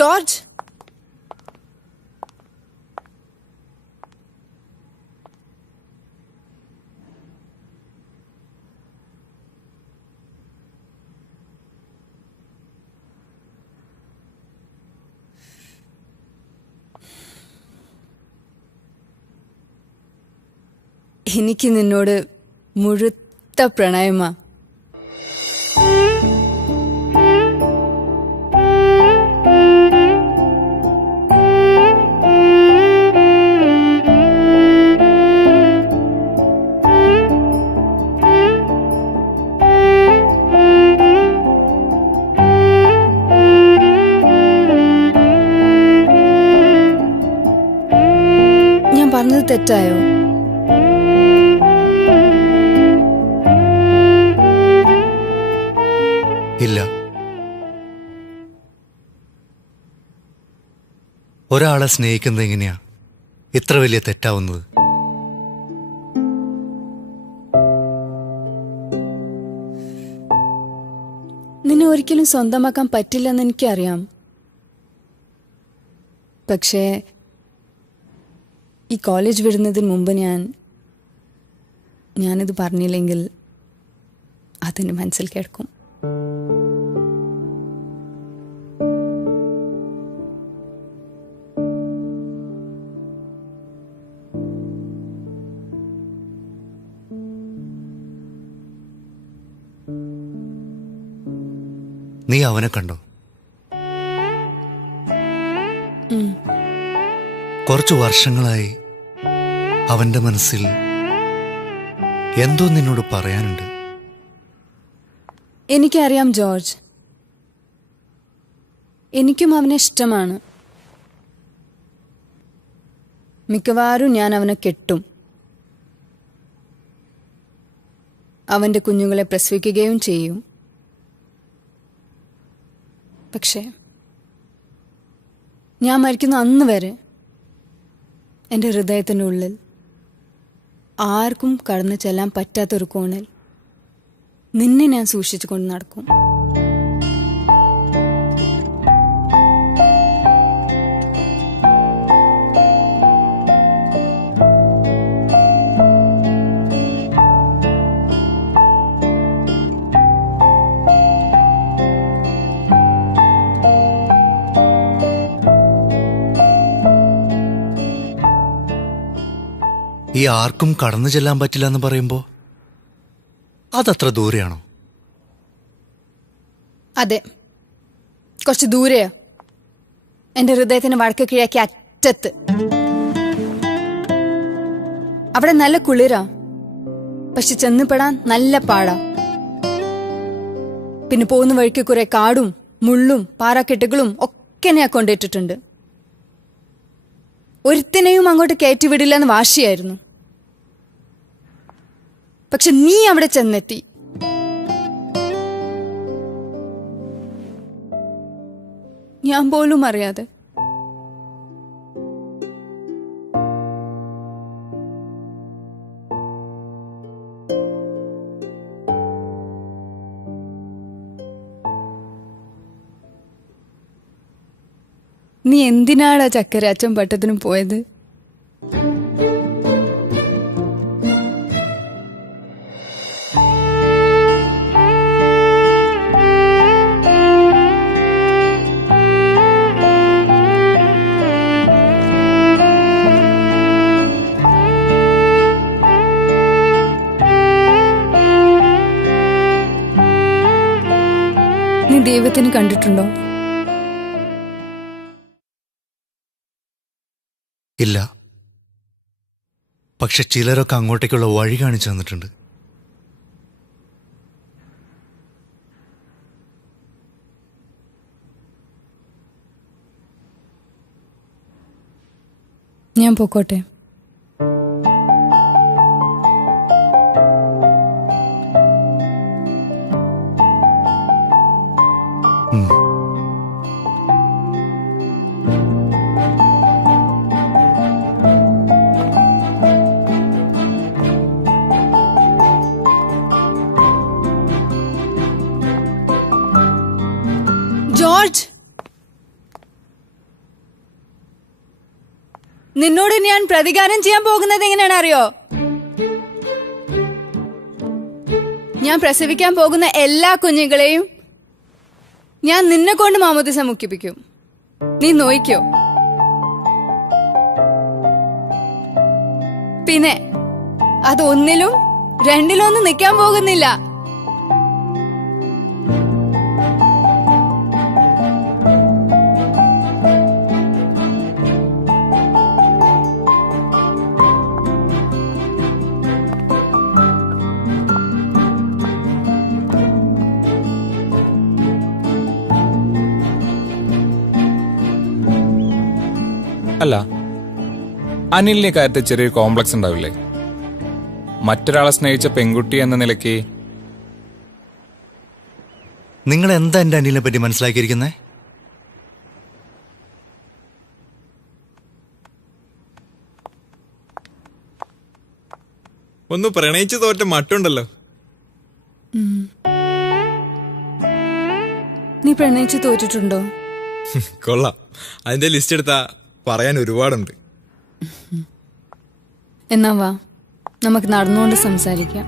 George, എനിക്ക് നിന്നോട് മുഴുത്ത പ്രണയമാ. ഞാൻ പറഞ്ഞത് തെറ്റായോ? ഇല്ല. ഒരാളെ സ്നേഹിക്കുന്നത് എങ്ങനെയാ ഇത്ര വലിയ തെറ്റാവുന്നത്? നിന്നെ ഒരിക്കലും സ്വന്തമാക്കാൻ പറ്റില്ലെന്ന് എനിക്കറിയാം. പക്ഷേ ഈ കോളേജ് വിടുന്നതിന് മുമ്പ് ഞാനിത് പറഞ്ഞില്ലെങ്കിൽ അതിന് മനസ്സിൽ കേൾക്കും. നീ അവനെ കണ്ടോ? കുറച്ചു വർഷങ്ങളായി അവന്റെ മനസ്സിൽ എന്തോ നിന്നോട് പറയാനുണ്ട്. എനിക്കറിയാം ജോർജ്, എനിക്കും അവനെ ഇഷ്ടമാണ്. മിക്കവാറും ഞാൻ അവനെ കെട്ടും. അവന്റെ കുഞ്ഞുങ്ങളെ പ്രസവിക്കുകയും ചെയ്യും. പക്ഷേ ഞാൻ മരിക്കുന്ന അന്ന് വരെ എൻ്റെ ഹൃദയത്തിൻ്റെ ഉള്ളിൽ ആർക്കും കടന്നു ചെല്ലാൻ പറ്റാത്തൊരു കോണിൽ നിന്നെ ഞാൻ സൂക്ഷിച്ചു കൊണ്ട് നടക്കും. ഈ ആർക്കും കടന്നു ചെല്ലാൻ പറ്റില്ല എന്ന് പറയുമ്പോ അതത്ര ദൂരെയാണോ? അതെ, കുറച്ച് ദൂരെയാ. എന്റെ ഹൃദയത്തിന് വടക്ക് കിഴക്കേ അറ്റത്ത്. അവിടെ നല്ല കുളിരാ, പക്ഷെ ചെന്നുപെടാൻ നല്ല പാടാ. പിന്നെ പോകുന്ന വഴിക്ക് കുറെ കാടും മുള്ളും പാറക്കെട്ടുകളും ഒക്കെ ഞാൻ കൊണ്ടിട്ടിട്ടുണ്ട്. ഒരുത്തിനെയും അങ്ങോട്ട് കയറ്റിവിടില്ലെന്ന് വാശിയായിരുന്നു. പക്ഷെ നീ അവിടെ ചെന്നെത്തി. ഞാൻ പോലും അറിയാതെ. നീ എന്തിനാടാ ചക്കര അച്ഛൻ പട്ടത്തിന് പോയത്? നീ ദൈവത്തിന് കണ്ടിട്ടുണ്ടോ? ഇല്ല. പക്ഷെ ചിലരൊക്കെ അങ്ങോട്ടേക്കുള്ള വഴി കാണിച്ചു തന്നിട്ടുണ്ട്. ഞാൻ പോക്കോട്ടെ? ജോർജ്, നിന്നോട് ഞാൻ പ്രതികാരം ചെയ്യാൻ പോകുന്നത് എങ്ങനെയാണ് അറിയോ? ഞാൻ പ്രസവിക്കാൻ പോകുന്ന എല്ലാ കുഞ്ഞുങ്ങളെയും ഞാൻ നിന്നെ കൊണ്ട് മാമോദിസ മുക്കിപ്പിക്കും. നീ നോയിക്കോ. പിന്നെ അത് ഒന്നിലും രണ്ടിലൊന്നും നിൽക്കാൻ പോകുന്നില്ല. അല്ല, അനിലിനെ കാര്യത്തിൽ ചെറിയൊരു കോംപ്ലക്സ് ഉണ്ടാവില്ലേ? മറ്റൊരാളെ സ്നേഹിച്ച പെൺകുട്ടി എന്ന നിലയ്ക്ക്. നിങ്ങൾ എന്താ എന്റെ അനിലിനെ പറ്റി മനസ്സിലാക്കിയിരിക്കുന്നേ? ഒന്ന് പ്രണയിച്ചു തോറ്റ മട്ടുണ്ടല്ലോ. നീ പ്രണയിച്ച് തോറ്റിട്ടുണ്ടോ? കൊള്ളാം. അതിന്റെ ലിസ്റ്റ് എടുത്താ പറയാൻ ഒരുപാടുണ്ട്. എന്നാ വാ, നമുക്ക് നടന്നുകൊണ്ട് സംസാരിക്കാം.